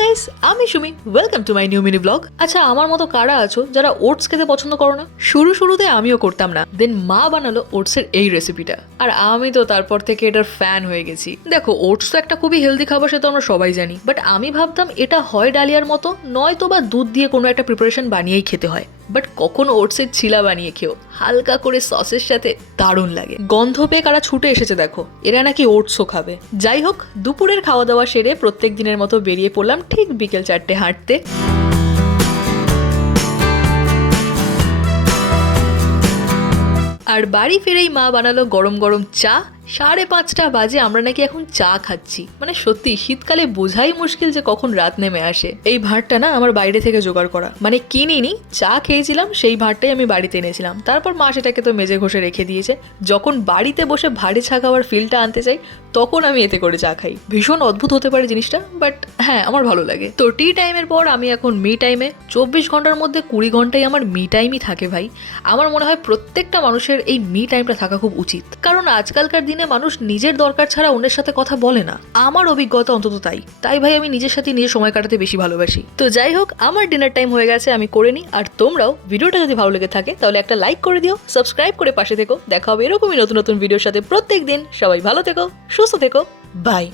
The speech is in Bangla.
গাইস, আমি Sumi, welcome to my new mini blog. আচ্ছা, আমার মতো কারা আছো যারা ওটস খেতে পছন্দ করো না? শুরুতে আমিও করতাম না, দেন মা বানালো ওটসের এই রেসিপিটা, আর আমি তো তারপর থেকে এটার ফ্যান হয়ে গেছি। দেখো, ওটস তো একটা খুবই হেলদি খাবার, সে তো আমরা সবাই জানি, বাট আমি ভাবতাম এটা হয় ডালিয়ার মতো, নয়তো বা দুধ দিয়ে কোনো একটা প্রিপারেশন বানিয়েই খেতে হয়। বাট কখনো ওটসের ছিলা বানিয়ে খেও, হালকা করে সসের সাথে দারুণ লাগে। গন্ধ পেয়ে কারা ছুটে এসেছে দেখো, এরা নাকি ওটসও খাবে। যাই হোক, দুপুরের খাওয়া দাওয়া সেরে প্রত্যেক দিনের মতো বেরিয়ে পড়লাম ঠিক বিকেল 4টে হাঁটতে। আর বাড়ি ফিরেই মা বানালো গরম গরম চা। 5:30 বাজে, আমরা নাকি এখন চা খাচ্ছি। মানে সত্যি শীতকালে বোঝাই মুশকিল যে কখন রাত নেমে আসে। এই ভাতটা না আমার বাইরে থেকে জোগাড় করা, মানে কিনিনি, চা খেয়েছিলাম, সেই ভাতটাই আমি বাড়িতে এনেছিলাম। তারপর মা সেটাকে তো মেজে ঘষে রেখে দিয়েছে। যখন বাড়িতে বসে ভারী চা খাওয়ার ফিলটা আনতে চাই, তখন আমি এতে করে চা খাই। ভীষণ অদ্ভুত হতে পারে জিনিসটা, বাট হ্যাঁ, আমার ভালো লাগে। তো টি টাইমের পর আমি এখন মি টাইমে। 24 ঘন্টার মধ্যে 20 ঘন্টাই আমার মি টাইমই থাকে ভাই। আমার মনে হয় প্রত্যেকটা মানুষের এই মি টাইমটা থাকা খুব উচিত, কারণ আজকালকার দিনে মানুষ নিজের দরকার ছাড়া অন্যের সাথে কথা বলে না। আমার অভিজ্ঞতা অন্তত তাই ভাই আমি নিজের সাথে নিজের সময় কাটাতে বেশি ভালোবাসি। তো যাই হোক, আমার ডিনার টাইম হয়ে গেছে, আমি করে নিই। আর তোমরাও ভিডিওটা যদি ভালো লেগে থাকে তাহলে একটা লাইক করে দিও, সাবস্ক্রাইব করে পাশে থেকো। দেখা হবে এরকমই নতুন নতুন ভিডিওর সাথে প্রত্যেক দিন। সবাই ভালো থেকো, সুস্থ থেকো, বাই।